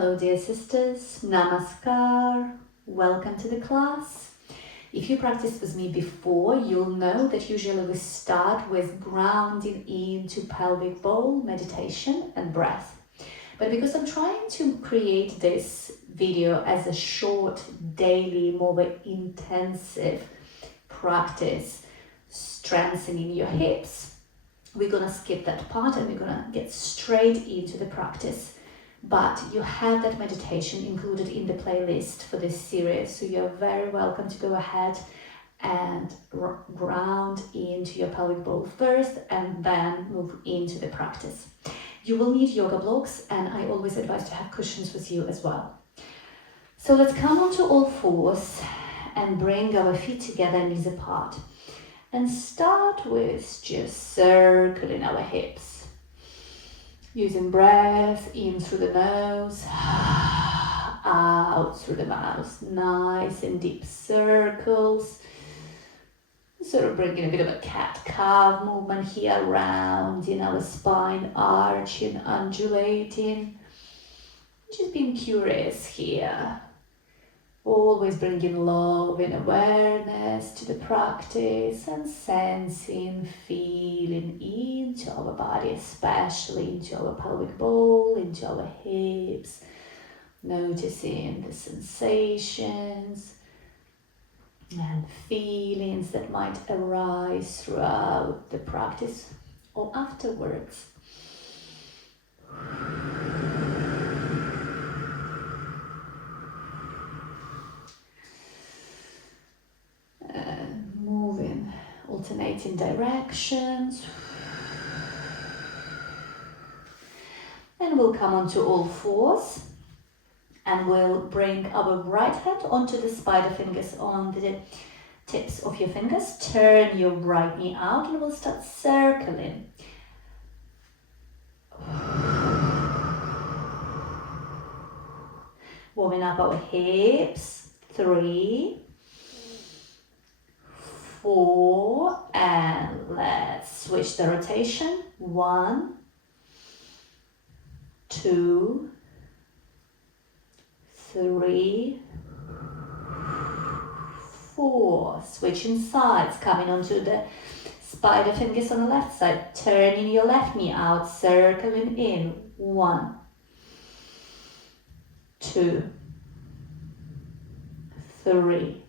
Hello dear sisters, Namaskar, welcome to the class. If you practiced with me before, you'll know that usually we start with grounding into pelvic bowl, meditation and breath. But because I'm trying to create this video as a short, daily, more intensive practice, strengthening your hips, we're gonna skip that part and we're gonna get straight into the practice. But you have that meditation included in the playlist for this series, so you're very welcome to go ahead and ground into your pelvic bowl first and then move into the practice. You will need yoga blocks, and I always advise to have cushions with you as well. So let's come onto all fours and bring our feet together, knees apart, and start with just circling our hips. Using breath in through the nose, out through the mouth. Nice and deep circles. Sort of bringing a bit of a cat-cow movement here, rounding our spine, arching, undulating. Just being curious here. Always bringing love and awareness to the practice and sensing, feeling into our body, especially into our pelvic bowl, into our hips, noticing the sensations and feelings that might arise throughout the practice or afterwards. Moving, alternating directions, and we'll come onto all fours and we'll bring our right hand onto the spider fingers, on the tips of your fingers. Turn your right knee out and we'll start circling. Warming up our hips. 3, 4, and let's switch the rotation. 1, 2, 3, 4. Switching sides, coming onto the spider fingers on the left side, turning your left knee out, circling in. 1, 2, 3,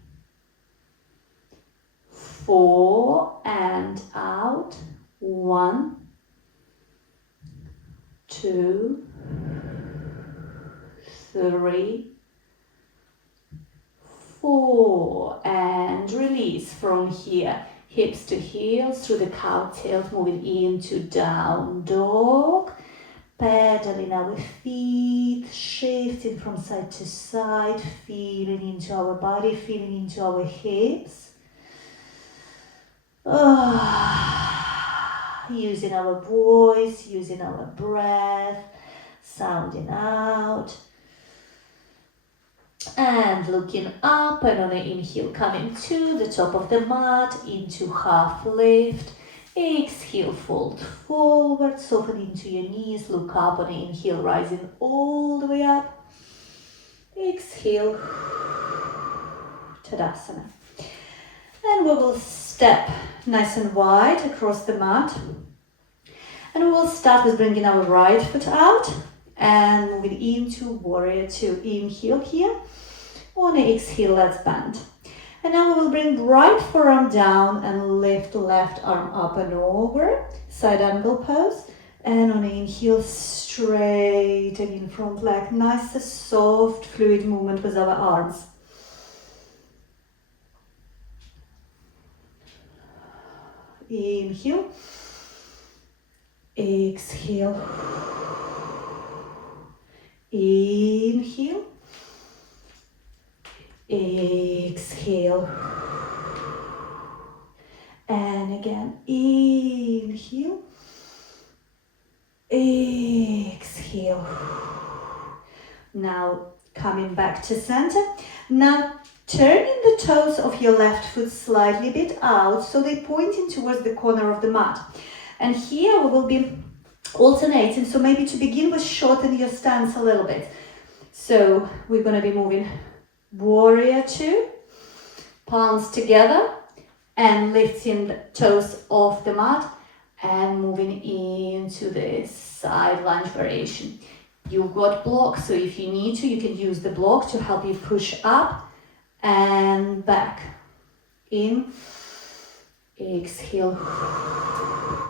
4, and out. 1, 2, 3, 4, and release from here. Hips to heels through the cow tilt, moving into down dog. Pedaling our feet, shifting from side to side, feeling into our body, feeling into our hips. Using our voice, using our breath, sounding out. And looking up, and on the inhale, coming to the top of the mat, into half lift. Exhale, fold forward, soften into your knees, look up on the inhale, rising all the way up. Exhale, Tadasana. And we will step nice and wide across the mat. And we will start with bringing our right foot out and moving into Warrior 2. Inhale here. On the exhale, let's bend. And now we will bring right forearm down and lift left arm up and over. Side angle pose. And on the inhale, straighten in front leg. Nice, soft, fluid movement with our arms. Inhale. Exhale. Inhale. Exhale. And again, inhale. Exhale. Now coming back to center. Now turning the toes of your left foot slightly bit out so they're pointing towards the corner of the mat. And here we will be alternating, so maybe to begin with, shorten your stance a little bit. So we're going to be moving warrior two, palms together and lifting the toes off the mat and moving into this side lunge variation. You've got blocks, so if you need to, you can use the block to help you push up and back. In, exhale,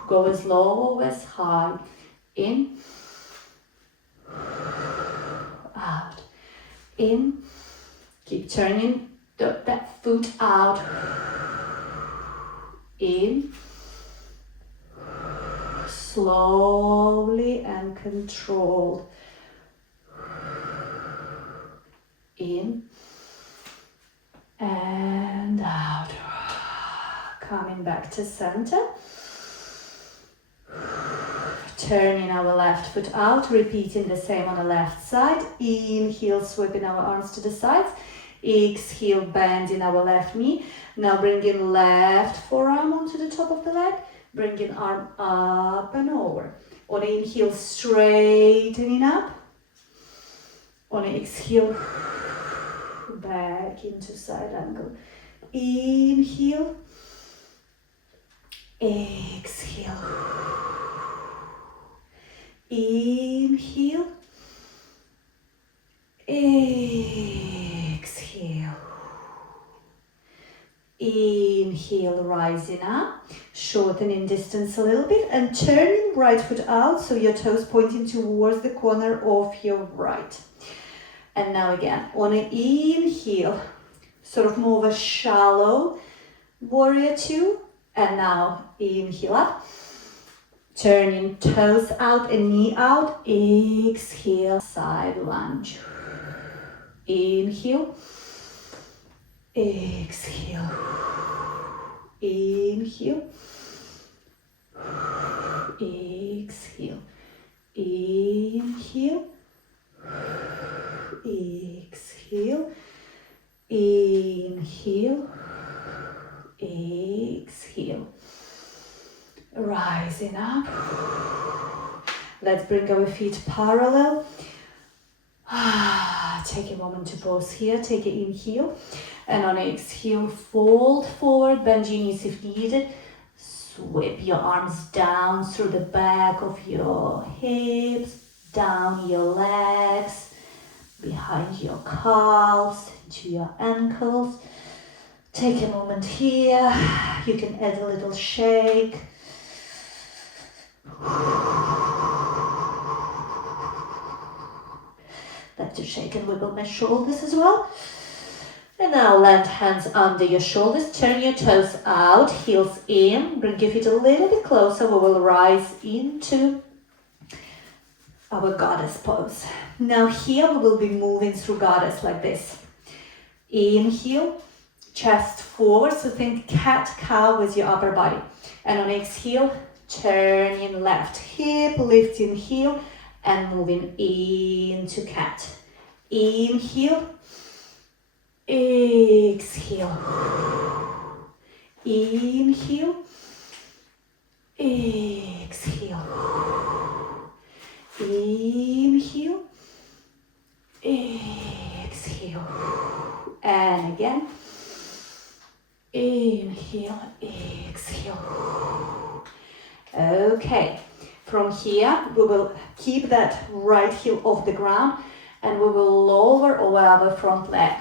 go as low or as high. In, out. In, keep turning that foot out. In, slowly and controlled. In and out. Coming back to center. Turning our left foot out, repeating the same on the left side. Inhale, sweeping our arms to the sides. Exhale, bending our left knee. Now bringing left forearm onto the top of the leg. Bringing arm up and over. On inhale, straightening up. On exhale, back into side angle. Inhale, exhale. Inhale, exhale. Inhale, rising up, shortening distance a little bit and turning right foot out so your toes pointing towards the corner of your right. And now again, on an inhale, sort of more of a shallow warrior two. And now inhale up, turning toes out and knee out. Exhale, side lunge. Inhale, exhale. Inhale, exhale. Inhale, exhale. Inhale, exhale. Rising up. Let's bring our feet parallel. Take a moment to pause here. Take an inhale. And on exhale, fold forward. Bend your knees if needed. Sweep your arms down through the back of your hips. Down your legs. Behind your calves. Into your ankles. Take a moment here. You can add a little shake. Like to shake and wiggle my shoulders as well. And now land hands under your shoulders. Turn your toes out, heels in. Bring your feet a little bit closer. We will rise into our goddess pose. Now here we will be moving through goddess like this. Inhale, chest forward. So think cat-cow with your upper body. And on exhale, turning left hip, lifting heel, and moving into cat. Inhale, exhale. Inhale, exhale. Inhale, exhale. And again. Inhale, exhale. Okay, from here we will keep that right heel off the ground and we will lower our front leg.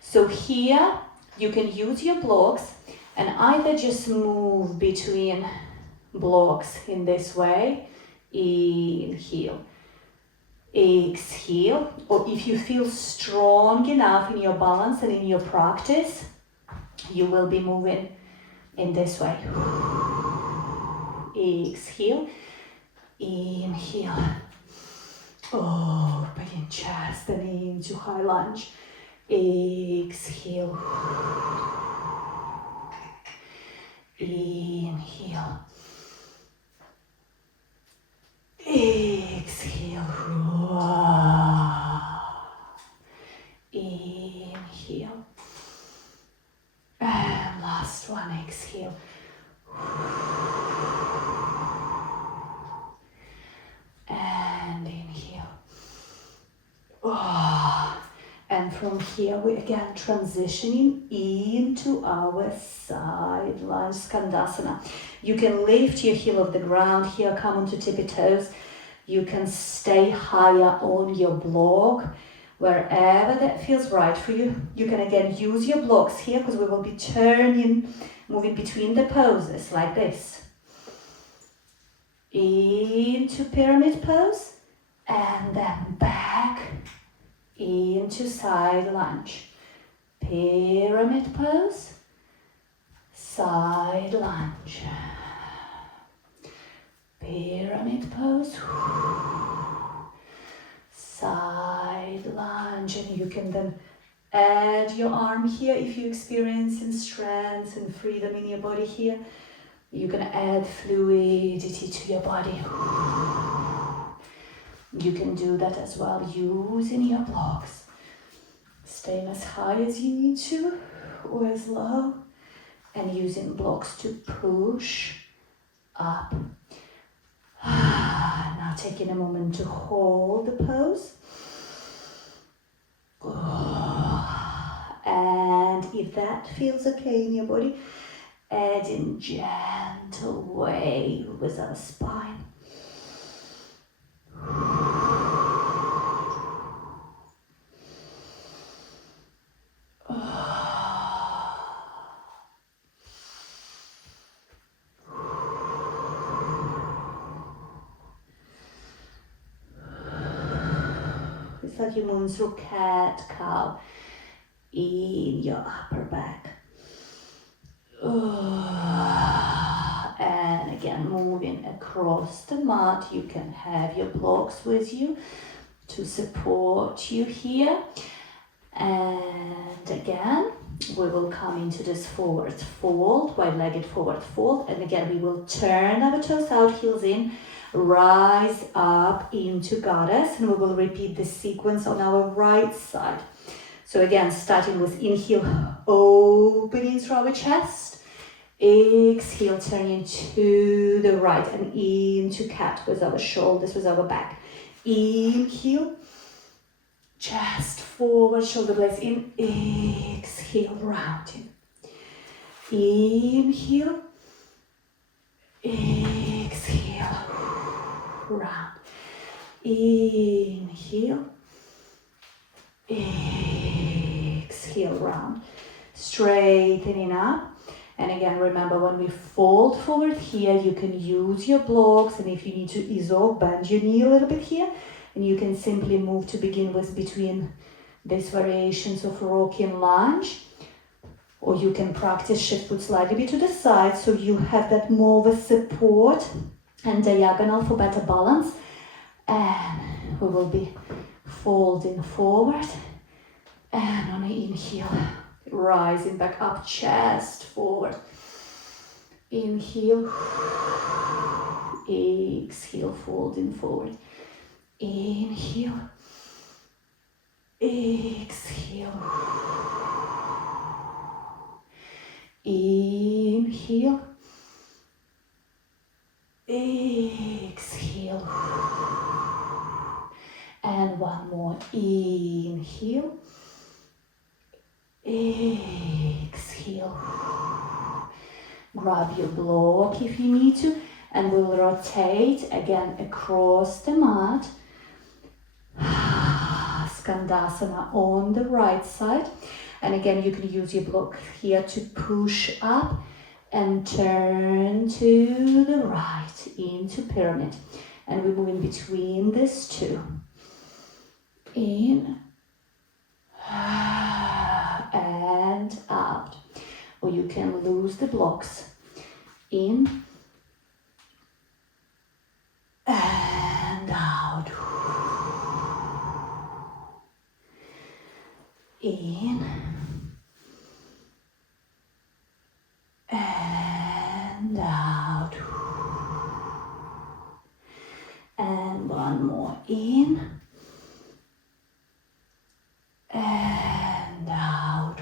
So here you can use your blocks and either just move between blocks in this way. Inhale, exhale, or if you feel strong enough in your balance and in your practice, you will be moving in this way. Exhale, inhale, opening chest and into high lunge. Exhale, inhale, exhale, inhale, and last one, exhale. And inhale. And from here we again transitioning into our side lunge Skandasana. You can lift your heel off the ground here, come onto tippy toes. You can stay higher on your block, wherever that feels right for you. You can again use your blocks here because we will be turning, moving between the poses like this. Into pyramid pose and then back into side lunge. Pyramid pose, side lunge. Pyramid pose, side lunge, and you can then add your arm here if you're experiencing strength and freedom in your body here. You can add fluidity to your body. You can do that as well using your blocks. Staying as high as you need to or as low, and using blocks to push up. Now taking a moment to hold the pose. And if that feels okay in your body, adding gentle wave with our spine. It's like you're moving through cat-cow in your upper back. And again, moving across the mat. You can have your blocks with you to support you here. And again, we will come into this forward fold, wide-legged forward fold. And again, we will turn our toes out, heels in, rise up into goddess, and we will repeat this sequence on our right side. So again, starting with inhale, opening through our chest, exhale, turning to the right and into cat with our shoulders, with our back. Inhale, chest forward, shoulder blades in, exhale, rounding. Inhale, exhale, round. Inhale, exhale, round. Straightening up. And again, remember, when we fold forward here, you can use your blocks, and if you need to ease off, bend your knee a little bit here, and you can simply move to begin with between these variations of rocking lunge, or you can practice shift foot slightly bit to the side, so you have that more of a support and diagonal for better balance. And we will be folding forward, and on an inhale, rising back up, chest forward. Inhale, exhale, folding forward. Inhale, exhale. Inhale, exhale. And one more. Inhale, exhale. Grab your block if you need to, and we'll rotate again across the mat. Skandasana on the right side. And again, you can use your block here to push up and turn to the right into pyramid. And we move in between these two. In and out. Or you can lose the blocks. In and out. In and out. And one more. In and out.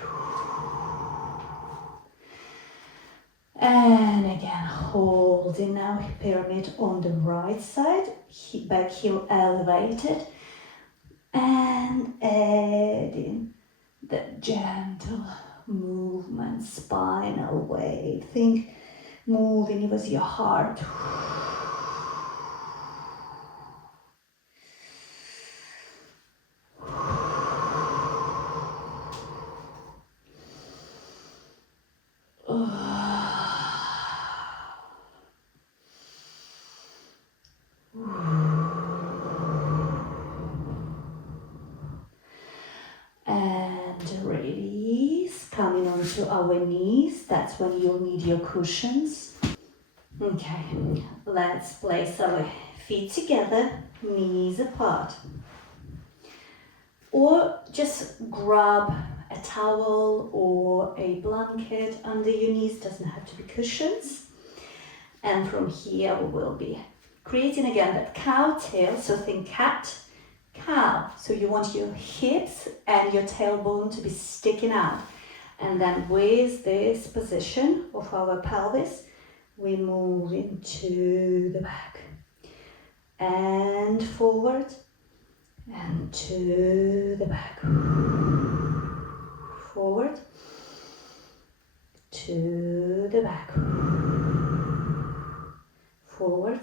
And again, holding now, pyramid on the right side, back heel elevated, and adding adding that gentle movement, spinal weight. Think moving with your heart. And release, coming onto our knees. That's when you'll need your cushions. Okay, let's place our feet together, knees apart. Or just grab a towel or a blanket under your knees, doesn't have to be cushions. And from here we will be creating again that cow tail, so think cat, cow. So you want your hips and your tailbone to be sticking out. And then with this position of our pelvis, we move into the back and forward and to the back, forward to the back, forward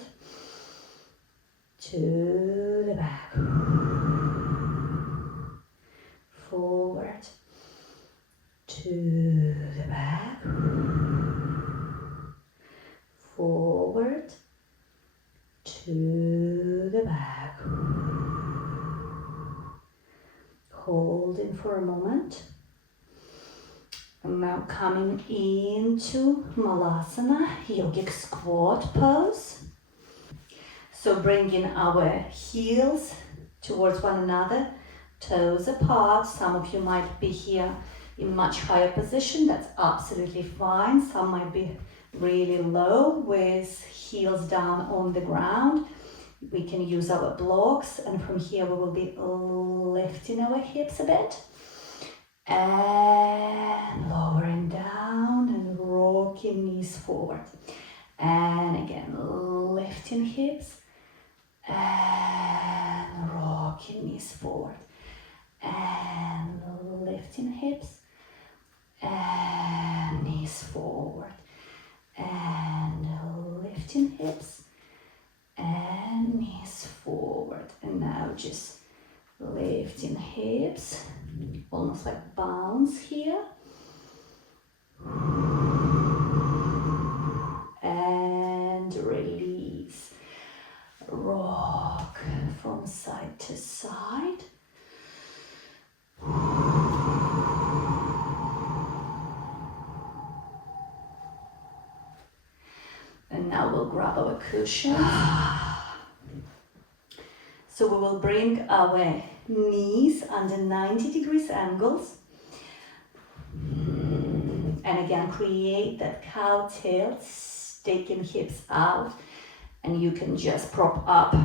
to the back, forward to the back, forward to the back. Holding for a moment. And now coming into Malasana, yogic squat pose. So bringing our heels towards one another, toes apart. Some of you might be here in much higher position, that's absolutely fine. Some might be really low with heels down on the ground. We can use our blocks, and from here we will be lifting our hips a bit and lowering down and rocking knees forward. And again, lifting hips and rocking knees forward. And lifting hips and knees forward. And lifting hips and knees forward. And now just lifting hips, almost like bounce here. And release. Rock from side to side. And now we'll grab our cushions. So we will bring our knees under 90 degrees angles. And again, create that cow tail, sticking hips out. And you can just prop up.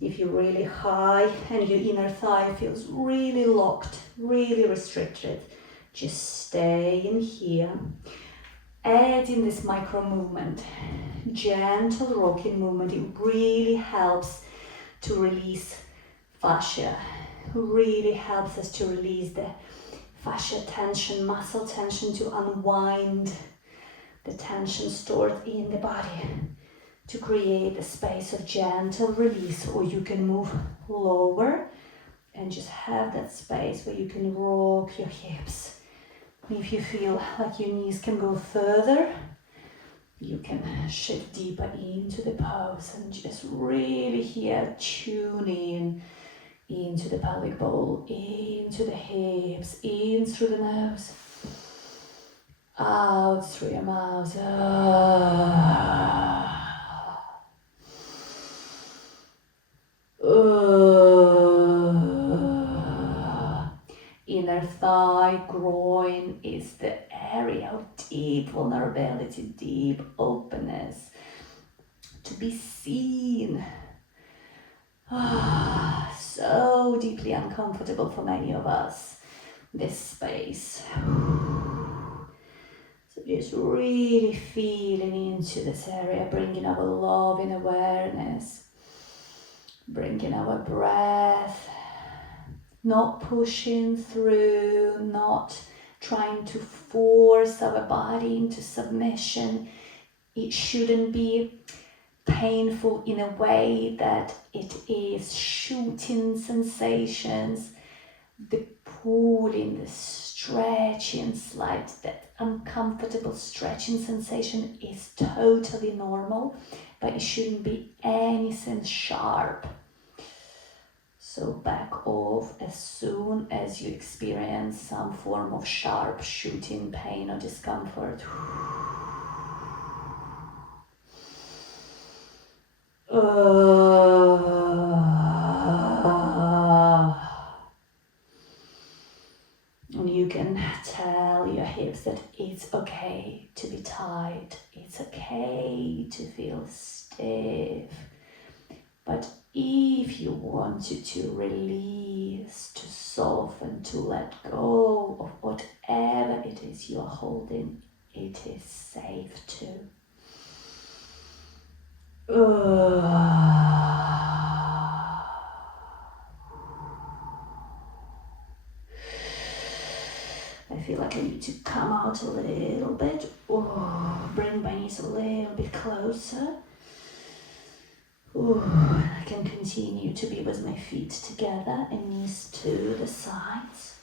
If you're really high and your inner thigh feels really locked, really restricted, just stay in here. Add in this micro movement, gentle rocking movement. It really helps to release fascia, really helps us to release the fascia tension, muscle tension, to unwind the tension stored in the body, to create a space of gentle release. Or you can move lower and just have that space where you can rock your hips. If you feel like your knees can go further, you can shift deeper into the pose and just really here tune in into the pelvic bowl, into the hips, in through the nose, out through your mouth. Inner thigh, groin is the area of deep vulnerability, deep openness, to be seen. So deeply uncomfortable for many of us, this space. So just really feeling into this area, bringing our love in awareness, bringing our breath not pushing through, not trying to force our body into submission. It shouldn't be painful in a way that it is shooting sensations. The pulling, the stretching, slight, that uncomfortable stretching sensation is totally normal, but it shouldn't be anything sharp. So back off as soon as you experience some form of sharp shooting pain or discomfort. And you can tell your hips that it's okay to be tight, it's okay to feel stiff. But if you wanted to release, to soften, to let go of whatever it is you're holding, it is safe to. I feel like I need to come out a little bit. Bring my knees a little bit closer. I can continue to be with my feet together and knees to the sides.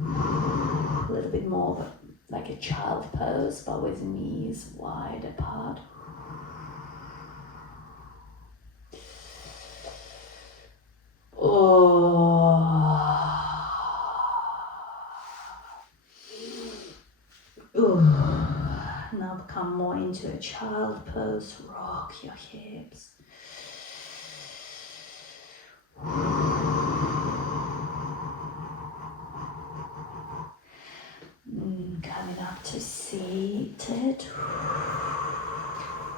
A little bit more like a child pose, but with knees wide apart. Now come more into a child pose. Rock your hips. Coming up to seated.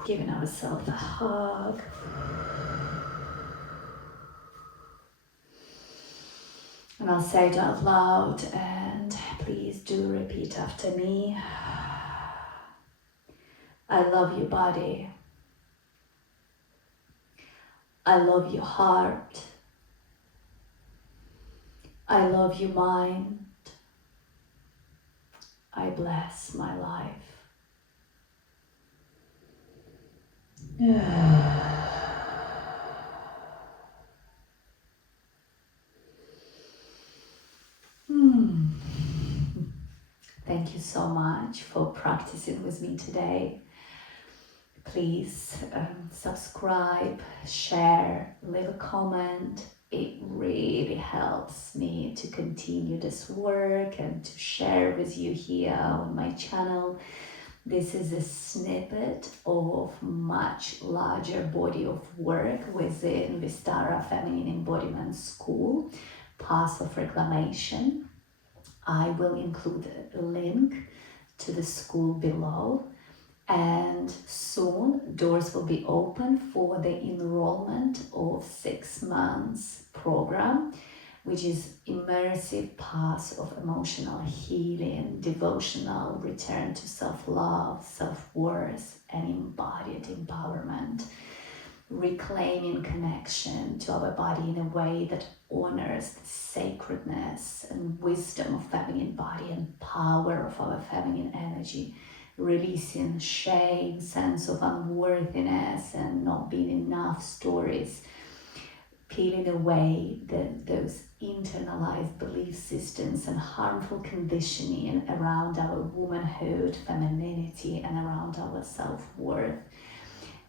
Giving ourselves a hug. And I'll say it out loud, and please do repeat after me. I love your body. I love your heart. I love your mind. I bless my life. Thank you so much for practicing with me today. Please subscribe, share, leave a comment. It really helps me to continue this work and to share with you here on my channel. This is a snippet of much larger body of work within Vistara Feminine Embodiment School, Path of Reclamation. I will include a link to the school below, and soon doors will be open for the enrollment of 6 months program, which is immersive path of emotional healing, devotional return to self-love, self-worth, and embodied empowerment. Reclaiming connection to our body in a way that honors the sacredness and wisdom of feminine body and power of our feminine energy, releasing shame, sense of unworthiness and not being enough stories, peeling away those internalized belief systems and harmful conditioning around our womanhood, femininity, and around our self-worth,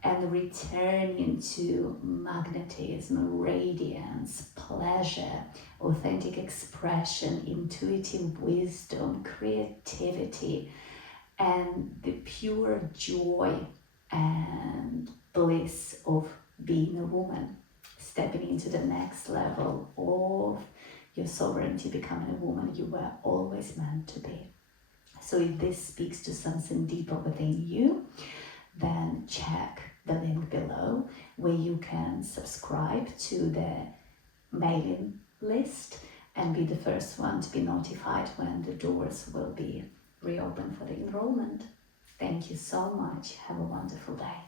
and returning to magnetism, radiance, pleasure, authentic expression, intuitive wisdom, creativity, and the pure joy and bliss of being a woman, stepping into the next level of your sovereignty, becoming a woman you were always meant to be. So if this speaks to something deeper within you, then check the link below where you can subscribe to the mailing list and be the first one to be notified when the doors will be reopened for the enrollment. Thank you so much. Have a wonderful day.